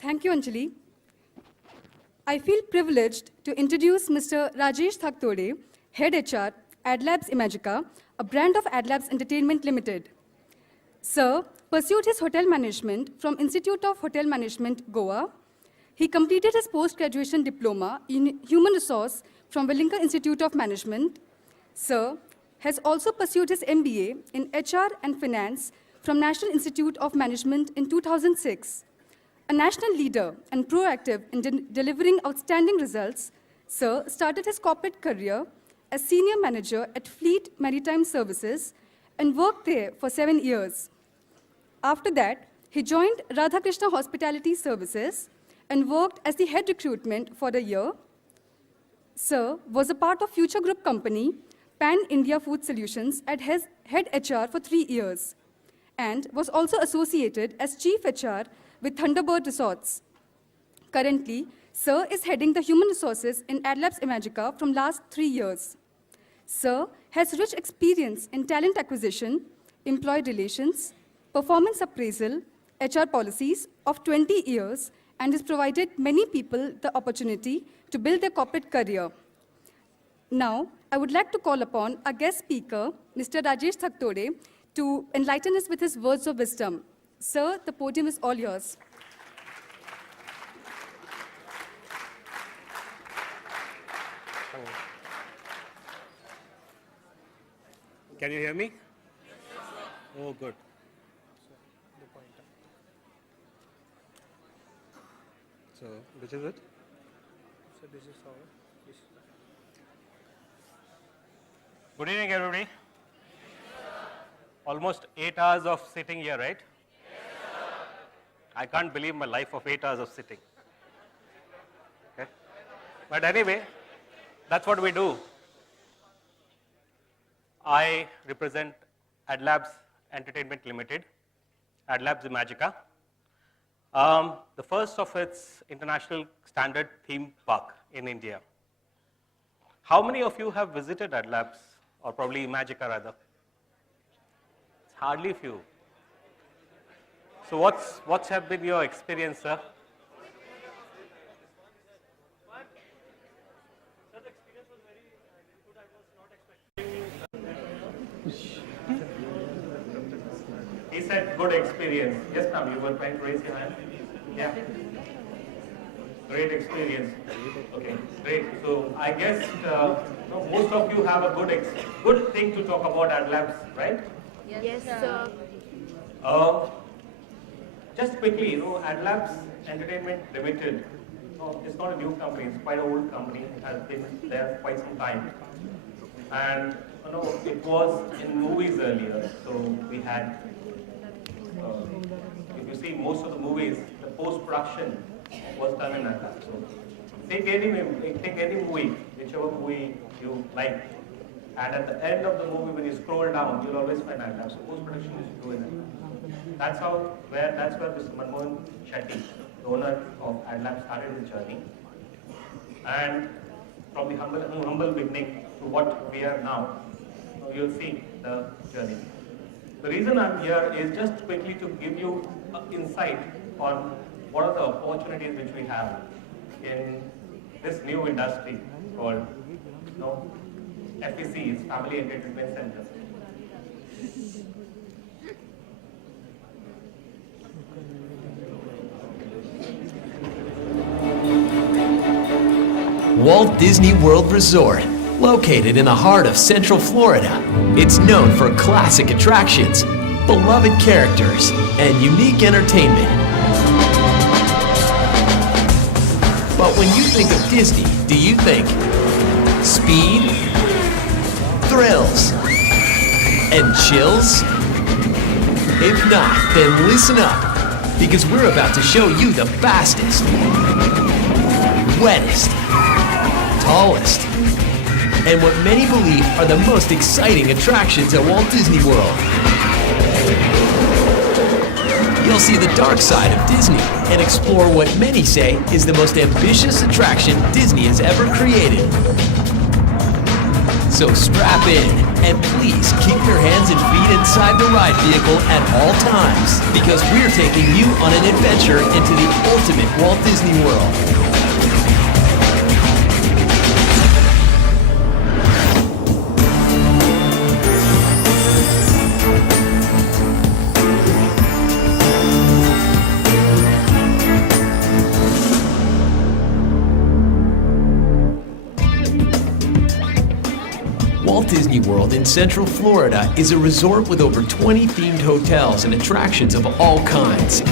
Thank you, Anjali. I feel privileged to introduce Mr. Rajesh Dhaktode, Head HR, Adlabs Imagica, a brand of Adlabs Entertainment Limited. Sir pursued his hotel management from Institute of Hotel Management, Goa. He completed his post-graduation diploma in human resource from Wellinka Institute of Management. Sir has also pursued his MBA in HR and Finance from National Institute of Management in 2006. A national leader and proactive in delivering outstanding results, Sir started his corporate career as senior manager at Fleet Maritime Services and worked there for 7 years. After that, he joined Radhakrishna Hospitality Services and worked as the head recruitment for a year. Sir was a part of Future Group company, Pan India Food Solutions, at head HR for 3 years, and was also associated as chief HR with Thunderbird Resorts. Currently, Sir is heading the human resources in Adlabs Imagica from last 3 years. Sir has rich experience in talent acquisition, employee relations, performance appraisal, HR policies of 20 years, and has provided many people the opportunity to build their corporate career. Now, I would like to call upon our guest speaker, Mr. Rajesh Dhaktode, to enlighten us with his words of wisdom. Sir, the podium is all yours. Can you hear me? Oh, good. So, which is it? So this is how. Good evening, everybody. Almost 8 hours of sitting here, right? I can't believe my life of 8 hours of sitting. Okay? But anyway, that's what we do. I represent Adlabs Entertainment Limited, Adlabs Imagica, the first of its international standard theme park in India. How many of you have visited Adlabs, or probably Imagica rather? It's hardly few. So what's have been your experience, sir? Sir, the experience was very good. I was not expecting. He said good experience. Yes, ma'am, you were trying to raise your hand. Yeah. Great experience. Okay, great. So I guess most of you have a good thing to talk about Adlabs, right? Yes, sir. Just quickly, Adlabs Entertainment Limited, it's not a new company, it's quite an old company. It has been there quite some time. And it was in movies earlier. So we had, if you see most of the movies, the post-production was done in Adlabs. So take any movie, whichever movie you like. And at the end of the movie, when you scroll down, you'll always find Adlabs. So post-production is doing it. That's where Mr. Manmohan Shetty, the owner of Adlabs, started his journey. And from the humble beginning to what we are now, you'll see the journey. The reason I'm here is just quickly to give you insight on what are the opportunities which we have in this new industry called FECs, Family Entertainment Centers. Walt Disney World Resort, located in the heart of Central Florida. It's known for classic attractions, beloved characters, and unique entertainment. But when you think of Disney, do you think speed, thrills, and chills? If not, then listen up, because we're about to show you the fastest, wettest, tallest, and what many believe are the most exciting attractions at Walt Disney World. You'll see the dark side of Disney and explore what many say is the most ambitious attraction Disney has ever created. So strap in and please keep your hands and feet in inside the ride vehicle at all times because we're taking you on an adventure into the ultimate Walt Disney World. Walt Disney World in Central Florida is a resort with over 20 themed hotels and attractions of all kinds.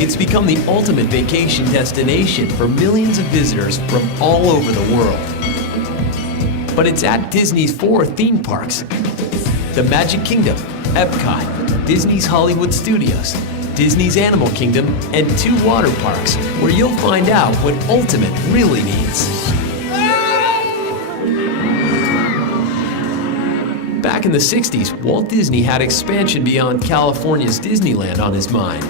It's become the ultimate vacation destination for millions of visitors from all over the world. But it's at Disney's 4 theme parks: the Magic Kingdom, Epcot, Disney's Hollywood Studios, Disney's Animal Kingdom, and 2 water parks where you'll find out what ultimate really means. Back in the 60s, Walt Disney had expansion beyond California's Disneyland on his mind.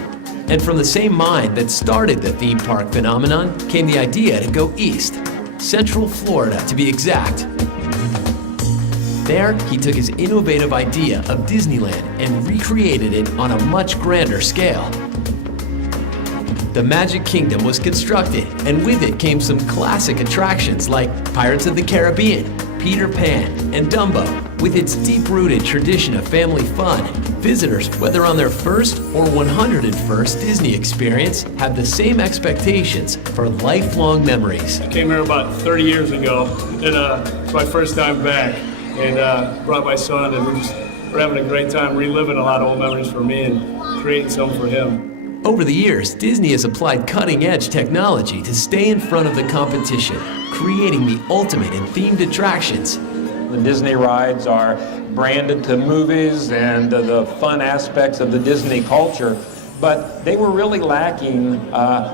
And from the same mind that started the theme park phenomenon came the idea to go east, Central Florida to be exact. There, he took his innovative idea of Disneyland and recreated it on a much grander scale. The Magic Kingdom was constructed, and with it came some classic attractions like Pirates of the Caribbean, Peter Pan, and Dumbo. With its deep-rooted tradition of family fun, visitors, whether on their first or 101st Disney experience, have the same expectations for lifelong memories. I came here about 30 years ago, and it's my first time back, and brought my son, and we're having a great time reliving a lot of old memories for me and creating some for him. Over the years, Disney has applied cutting-edge technology to stay in front of the competition, creating the ultimate in themed attractions. The Disney rides are branded to movies and the fun aspects of the Disney culture, but they were really lacking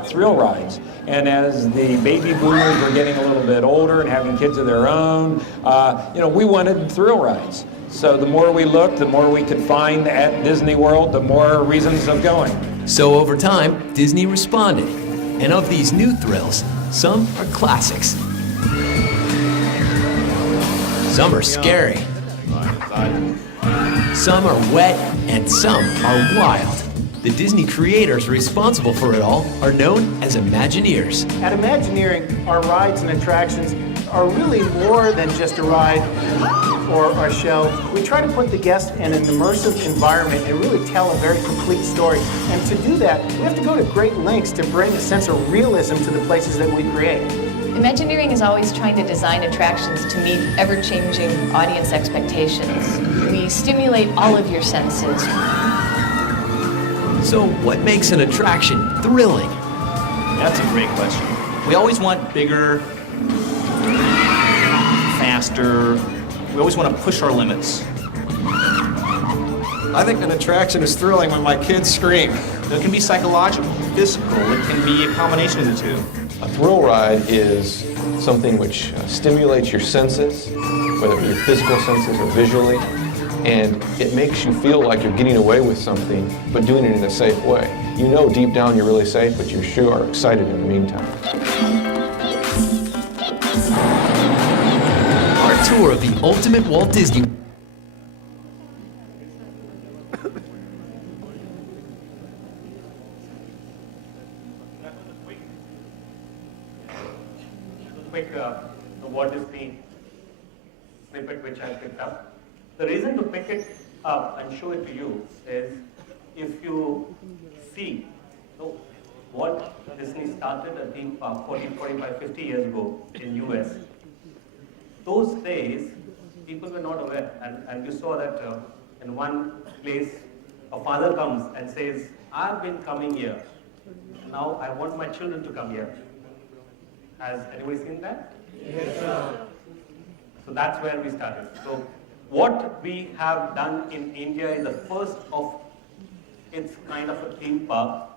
thrill rides. And as the baby boomers were getting a little bit older and having kids of their own, we wanted thrill rides. So the more we looked, the more we could find at Disney World, the more reasons of going. So over time, Disney responded. And of these new thrills, some are classics. Some are scary. Some are wet, and some are wild. The Disney creators responsible for it all are known as Imagineers. At Imagineering, our rides and attractions are really more than just a ride or a show. We try to put the guest in an immersive environment and really tell a very complete story. And to do that, we have to go to great lengths to bring a sense of realism to the places that we create. Imagineering is always trying to design attractions to meet ever-changing audience expectations. We stimulate all of your senses. So what makes an attraction thrilling? That's a great question. We always want bigger, faster. We always want to push our limits. I think an attraction is thrilling when my kids scream. It can be psychological, physical, it can be a combination of the two. A thrill ride is something which stimulates your senses, whether it be your physical senses or visually, and it makes you feel like you're getting away with something, but doing it in a safe way. You know deep down you're really safe, but you sure are excited in the meantime. Our tour of the ultimate Walt Disney the Walt Disney snippet which I picked up. The reason to pick it up and show it to you is if you see Walt Disney started a theme park 40, 45, 50 years ago in US. Those days, people were not aware, and you saw that in one place, a father comes and says, I've been coming here, now I want my children to come here. Has anybody seen that? Yes, sir. So that's where we started. So what we have done in India is the first of its kind of a theme park,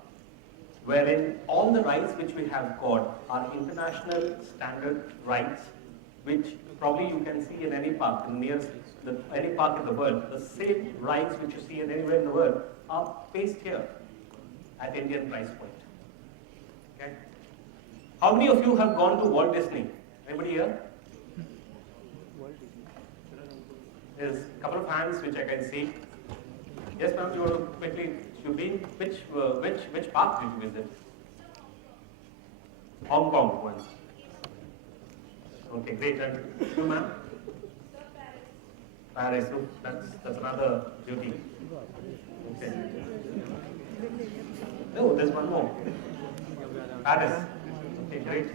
wherein all the rides which we have got are international standard rides, which probably you can see in any park, any park in the world. The same rides which you see in anywhere in the world are placed here at Indian price point. Okay? How many of you have gone to Walt Disney? Anybody here? There's a couple of hands which I can see. Yes, ma'am, you want to quickly, which park did you visit? Hong Kong once. Okay, great. And you, ma'am? Paris. So that's another beauty. Okay. No, there's one more. Paris. Okay, great.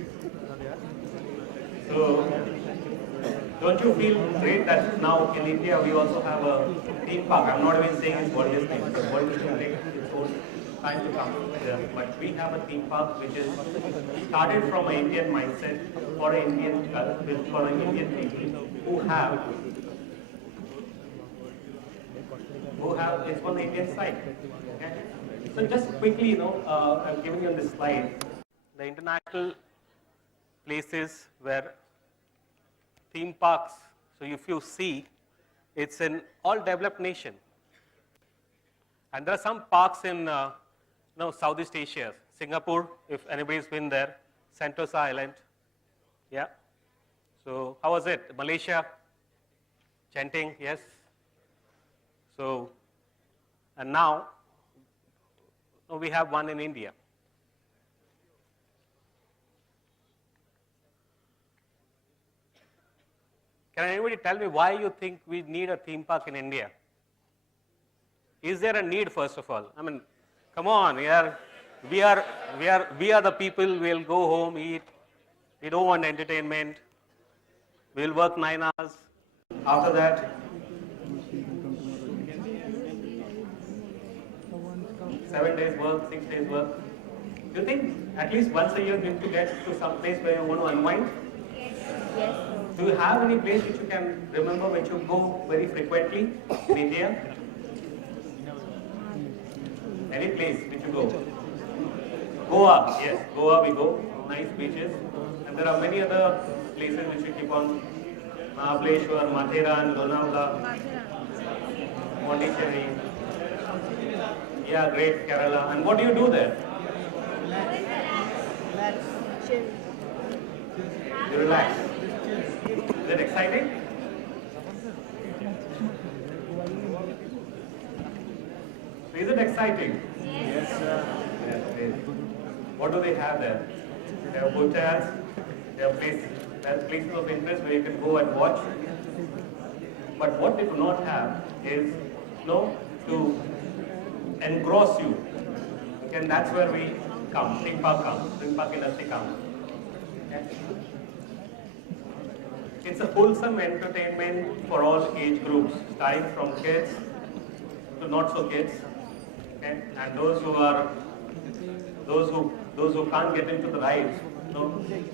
So, don't you feel great that now in India we also have a theme park? I'm not even saying it's Walt Disney, because Walt Disney will take its own time to come. Yeah. But we have a theme park which is started from an Indian mindset for an Indian people who have it's on the Indian side. Okay? So just quickly, I'm giving you on this slide the international places where theme parks. So if you see, it's in all developed nation, and there are some parks in Southeast Asia. Singapore, if anybody's been there, Sentosa Island. Yeah. So how was it? Malaysia, Genting, yes. So, and now we have one in India. Can anybody tell me why you think we need a theme park in India? Is there a need, first of all? I mean, come on, we are the people. We'll go home, eat. We don't want entertainment. We'll work 9 hours. After that, 7 days work, 6 days work. Do you think at least once a year you need to get to some place where you want to unwind? Yes. Do you have any place which you can remember which you go very frequently in India? Any place which you go? Goa, yes, Goa we go, nice beaches. And there are many other places which you keep on, Mahabaleshwar, Mathiran, Lonavala, Pondicherry. Yeah, great, Kerala. And what do you do there? You relax. Is it exciting? Is it exciting? Yes, sir. Yes, what do they have there? They have hotels, they have places of interest where you can go and watch. But what they do not have is to engross you. And that's where we come, theme park industry comes. Okay? It's a wholesome entertainment for all age groups, starting from kids to not so kids. Okay? And those who can't get into the rides,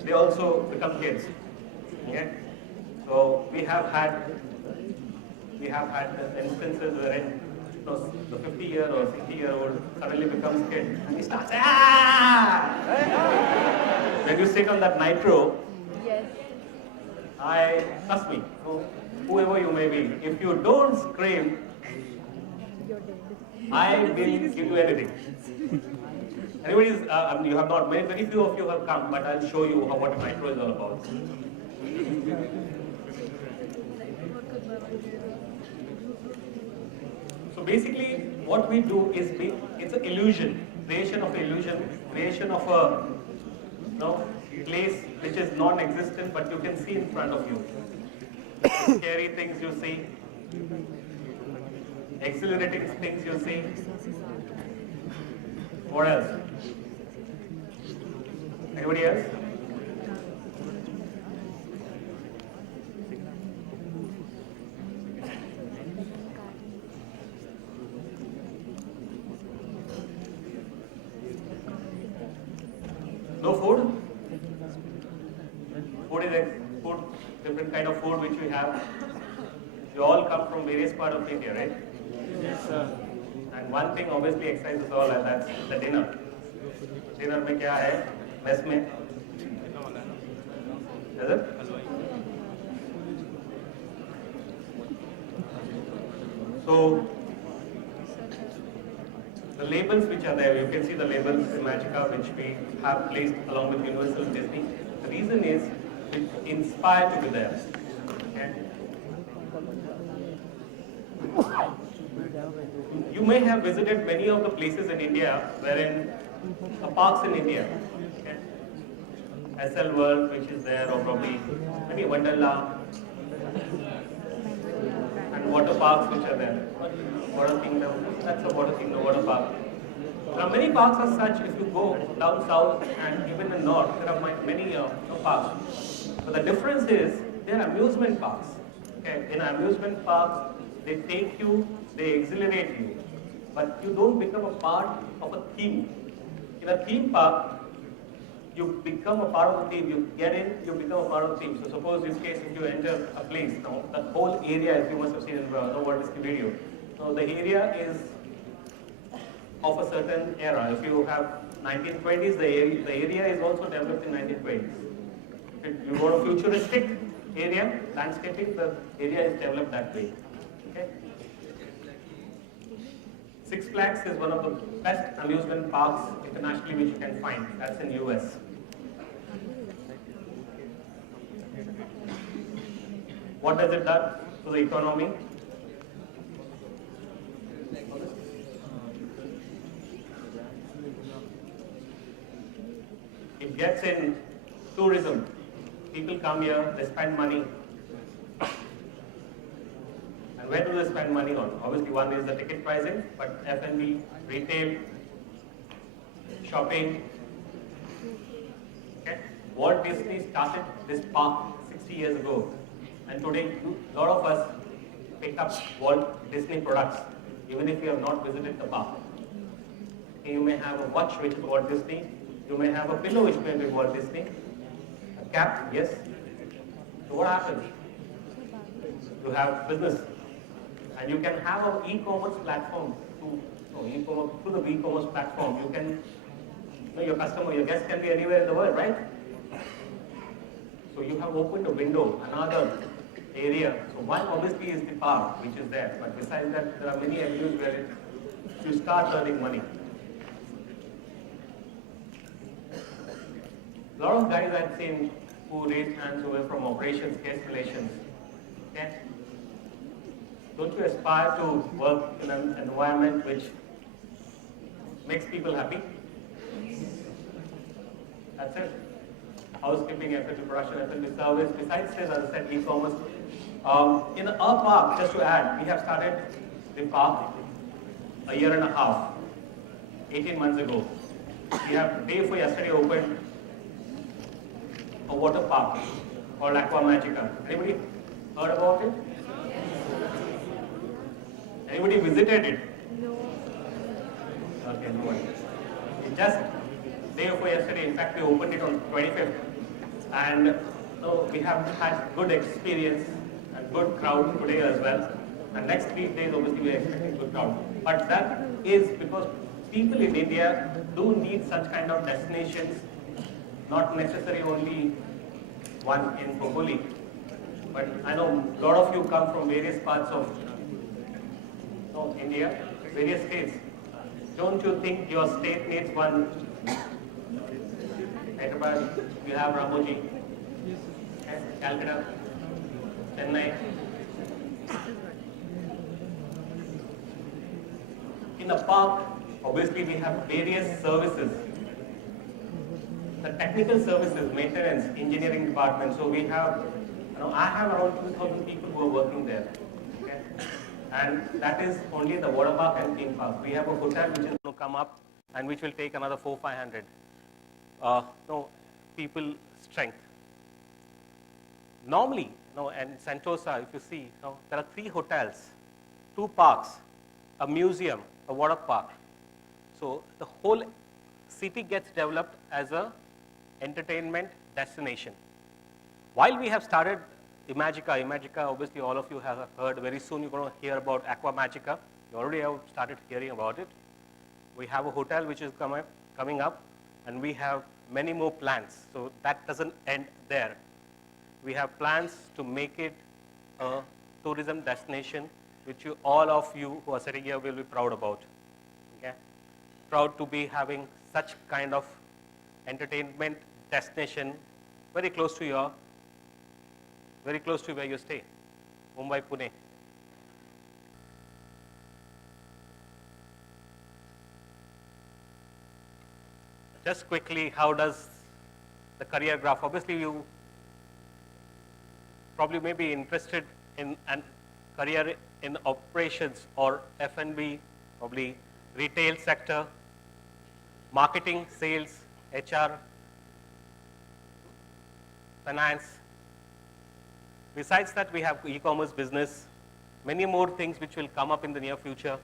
they also become kids. Okay? So we have had instances wherein the 50-year or 60-year-old suddenly becomes kid and he starts, ah! When you sit on that nitro, yes. Trust me, whoever you may be, if you don't scream, I will give you anything. Anybody's, you have not made, very few of you have come, but I'll show you what nitro is all about. So basically, what we do is it's an illusion, creation of a place which is non-existent, but you can see in front of you. Scary things you see, exhilarating things you see. What else? Anybody else? No food? Food, different kind of food which we have. You all come from various parts of India, right? Yes, sir. And one thing obviously excites us all, and that's the dinner. Dinner में क्या है? Mess में? Is it? So the labels which are there, you can see the labels Imagica which we have placed along with Universal Disney. The reason is it's inspired to be there. Okay? You may have visited many of the places in India wherein the parks in India. Okay? SL World, which is there, or probably maybe Wonderla, and water parks which are there. Water Kingdom, that's a Water Kingdom water park. There are many parks as such. If you go down south and even in north, there are many parks. But the difference is they are amusement parks. Okay? In amusement parks, they take you, they exhilarate you, but you don't become a part of a theme. In a theme park, you become a part of the theme. You get in, you become a part of the theme. So suppose in case if you enter a place, now the whole area, if you must have seen in the Walt Disney video, so the area is of a certain era. If you have 1920s, the area is also developed in 1920s. If you go to futuristic area, landscaping, the area is developed that way. Okay? Six Flags is one of the best amusement parks internationally which you can find. That's in US. What does it do to the economy? It gets in tourism. People come here, they spend money. And where do they spend money on? Obviously, one is the ticket pricing, but F&B, retail, shopping. Okay? Walt Disney started this park 60 years ago. And today, a lot of us pick up Walt Disney products, even if you have not visited the park. You may have a watch which is Walt Disney. You may have a pillow which may be Walt Disney. A cap, yes. So what happens? You have business. And you can have an e-commerce platform through the e-commerce platform. You can, your customer, your guest can be anywhere in the world, right? So you have opened a window, another area. So one obviously is the park, which is there. But besides that, there are many avenues where you start earning money. A lot of guys I've seen who raised hands who were from operations, guest relations. Okay? Don't you aspire to work in an environment which makes people happy? That's it. Housekeeping, F&B production, F&B service. Besides this, as I said, e-commerce. In our park, just to add, we have started the park a year and a half, 18 months ago. We have, day before yesterday, opened a water park called Imagica. Anybody heard about it? Anybody visited it? No. Okay, no one. It just day before yesterday, in fact, we opened it on 25th. And we have had good experience and good crowd today as well. And next 3 days, obviously, we are expecting good crowd. But that is because people in India do need such kind of destinations, not necessarily only one in Popoli. But I know a lot of you come from various parts of India, various states. Don't you think your state needs one? Hyderabad, you have Ramoji, Calcutta, Chennai. In a park, obviously we have various services. The technical services, maintenance, engineering department. So we have, I have around 2,000 people who are working there. Okay? And that is only the water park and theme park. We have a hotel which is going to come up and which will take another 400-500 people strength. Normally, and Sentosa, if you see, there are 3 hotels, 2 parks, a museum, a water park. So the whole city gets developed as a entertainment destination. While we have started Imagica, obviously all of you have heard, very soon you're going to hear about Imagica. You already have started hearing about it. We have a hotel which is coming up, and we have many more plans. So that doesn't end there. We have plans to make it a tourism destination, which all of you who are sitting here will be proud about. Okay? Proud to be having such kind of entertainment destination very close to where you stay, Mumbai, Pune. just quickly, how does the career graph? Obviously, you probably may be interested in a career in operations or F&B, probably retail sector, marketing, sales, HR, finance. Besides that, we have e-commerce business, many more things which will come up in the near future.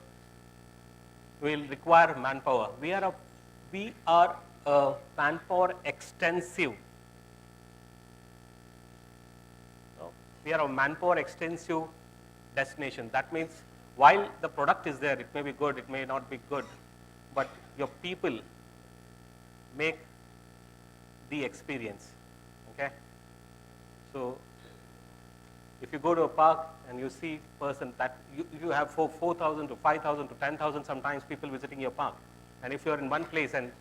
Will require manpower. We are a manpower extensive. We are a manpower extensive destination. That means while the product is there, it may be good, it may not be good, but your people make the experience. Okay. So if you go to a park and you see person that you have 4,000 to 5,000 to 10,000 sometimes people visiting your park, and if you are in one place and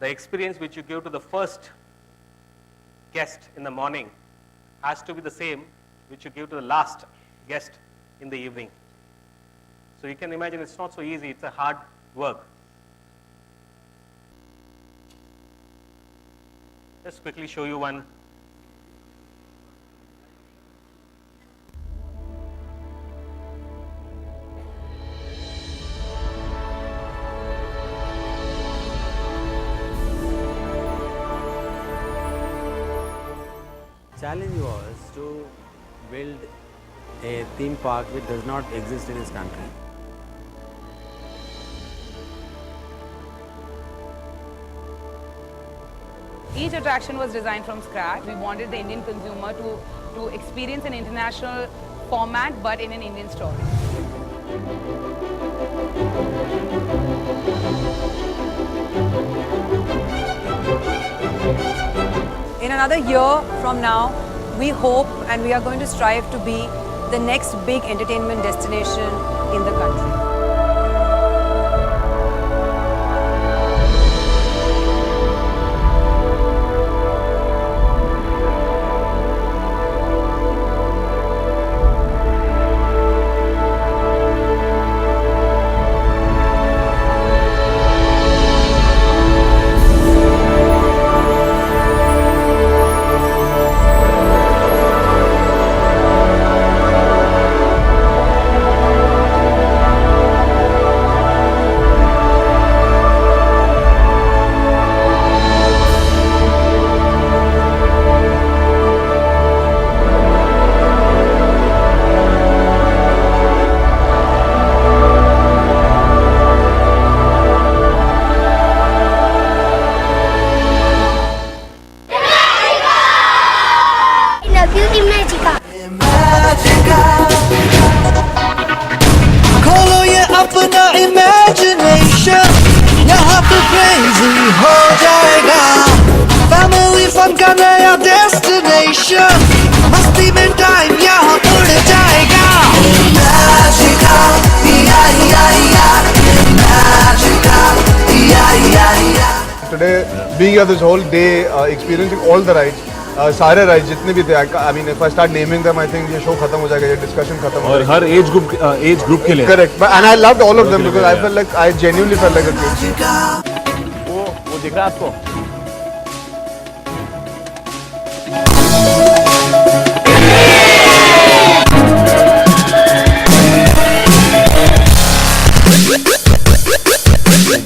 the experience which you give to the first guest in the morning has to be the same which you give to the last guest in the evening. So you can imagine it's not so easy, it's a hard work. Just quickly show you one. Challenge was to build a theme park which does not exist in his country. Each attraction was designed from scratch. We wanted the Indian consumer to experience an international format but in an Indian story. In another year from now, we hope and we are going to strive to be the next big entertainment destination in the country. खोलो ये अपना imagination, यहाँ पे crazy हो जाएगा. Family fun का नया destination, मस्ती में time यहाँ उड़ जाएगा. Imagica, Imagica, Imagica. Today, being here this whole day, experiencing all the rides. सारे राइड्स जितने भी थे, I mean, if I start naming them, I think ये शो खत्म हो जाएगा, ये डिस्कशन खत्म हो जाएगा. और हर एज ग्रुप के लिए. Correct, and I loved all of them because I felt like I genuinely felt like a kid. वो दिख रहा है आपको?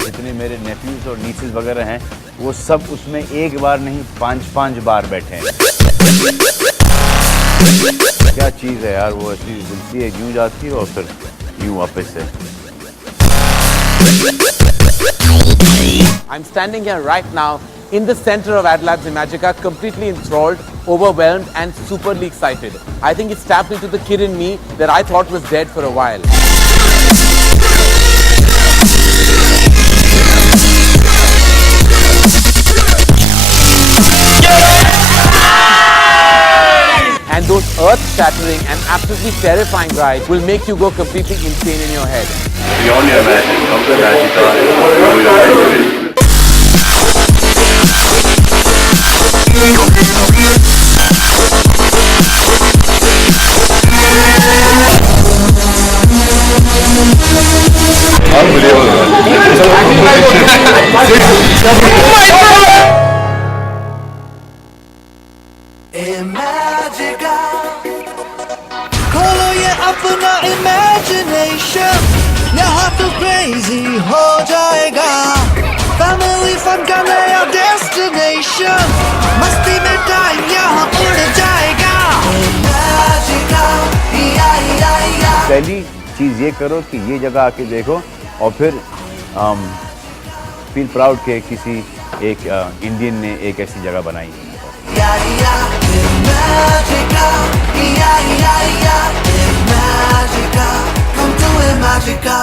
जितने मेरे नेफ्यूज और नीसेस वगैरह हैं, वो सब उसमें एक बार नहीं 5-5 बार बैठे हैं. क्या चीज़ है यार, वो ऐसी घुलती है, यूं जाती है और फिर यूं वापस से. I'm standing here right now in the center of Adlabs Imagica, completely enthralled, overwhelmed and superly excited. I think it's tapped into the kid in me that I thought was dead for a while. And those earth-shattering and absolutely terrifying rides will make you go completely insane in your head. Beyond your magic, come to Imagica and enjoy your activity. Unbelievable. destination. यहाँ तो crazy हो जाएगा. Family fun का नया destination. मस्ती में time यहाँ उड़ जाएगा. Imagica, पहली चीज़ ये करो कि ये जगह आके देखो और फिर फील प्राउड के किसी एक इंडियन ने एक ऐसी जगह बनाई है. Imagica, Imagica, come to Imagica.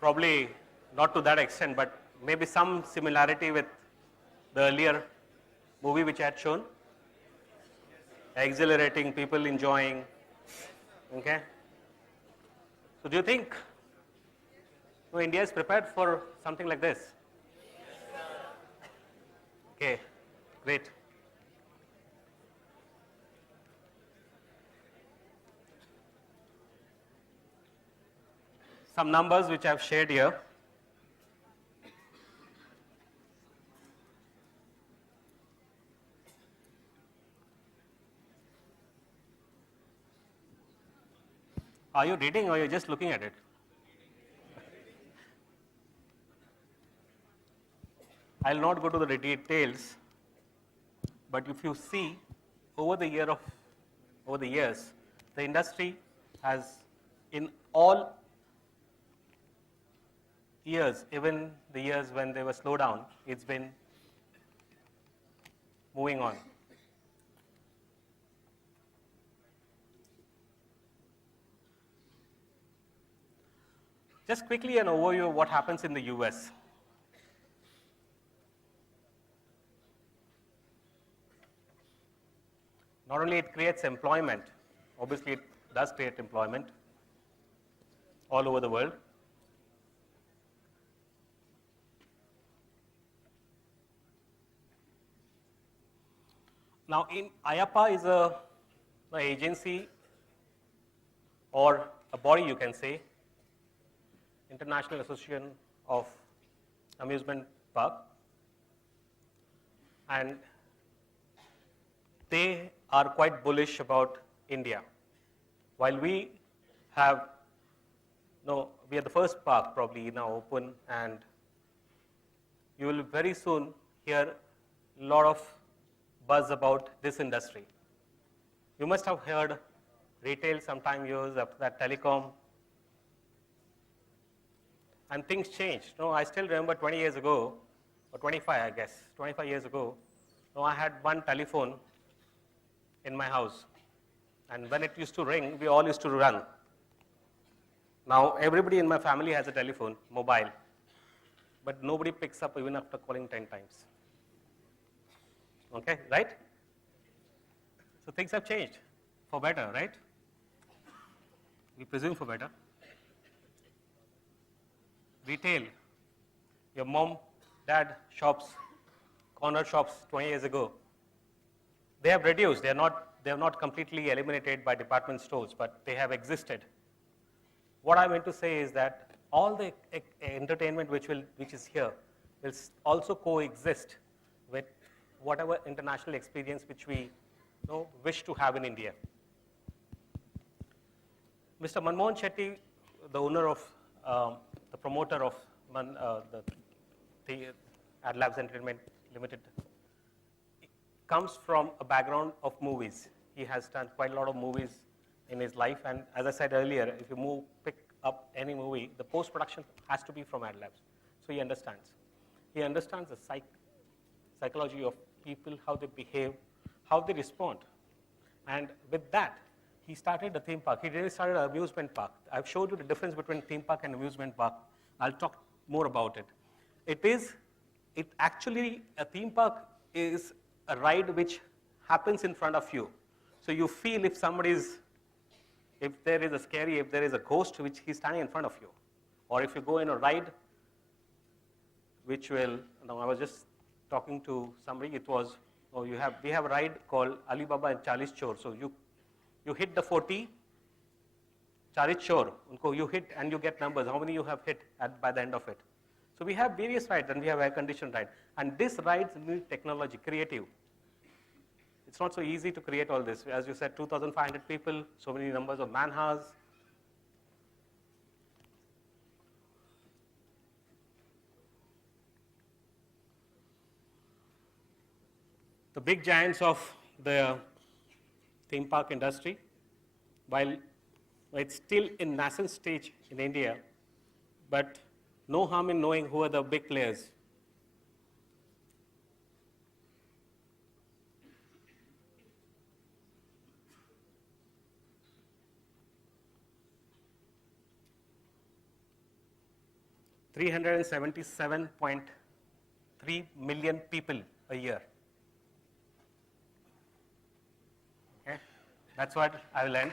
Probably not to that extent, but maybe some similarity with the earlier movie which I had shown. Exhilarating, people enjoying. Okay. So do you think India is prepared for something like this? Okay, great. Some numbers which I've shared here. Are you reading or are you just looking at it? I'll not go to the details, but if you see over the years, the industry has in all years, even the years when they were slowed down, it's been moving on. Just quickly an overview of what happens in the US. Not only it creates employment, obviously it does create employment all over the world. Now, IAPA is an agency or a body, you can say, International Association of Amusement Park, and they are quite bullish about India. While we are the first park probably now open, and you will very soon hear a lot of buzz about this industry. You must have heard retail sometime years, after that telecom, and things changed. I still remember 20 years ago, or 25 I guess, 25 years ago, I had one telephone in my house, and when it used to ring, we all used to run. Now everybody in my family has a telephone, mobile, but nobody picks up even after calling 10 times. Okay, right? So things have changed for better, right? We presume for better. Retail, your mom, dad shops, corner shops 20 years ago, they have reduced. They have not completely eliminated by department stores, but they have existed. What I meant to say is that all the entertainment which is here will also coexist with whatever international experience which we wish to have in India. Mr. Manmohan Shetty, the owner of, the promoter of the Adlabs Entertainment Limited, comes from a background of movies. He has done quite a lot of movies in his life, and as I said earlier, if you pick up any movie, the post-production has to be from Adlabs. So he understands. He understands the psychology of people, how they behave, how they respond. And with that, he started a theme park. He really started an amusement park. I've showed you the difference between theme park and amusement park. I'll talk more about it. Actually, a theme park is a ride which happens in front of you. So you feel if there is a ghost which he's standing in front of you. Or if you go in a ride, which will, I was just talking to somebody, it was, we have a ride called Alibaba and Chalis Chor. So you hit the 40, Charit Shore, unko you hit and you get numbers, how many you have hit by the end of it. So we have various rides and we have air-conditioned ride. And this rides need technology, creative. It's not so easy to create all this. As you said, 2,500 people, so many numbers of man-hours. The big giants of the theme park industry, while it's still in nascent stage in India, but no harm in knowing who are the big players. $377.3 million people a year. Okay? That's what I will end.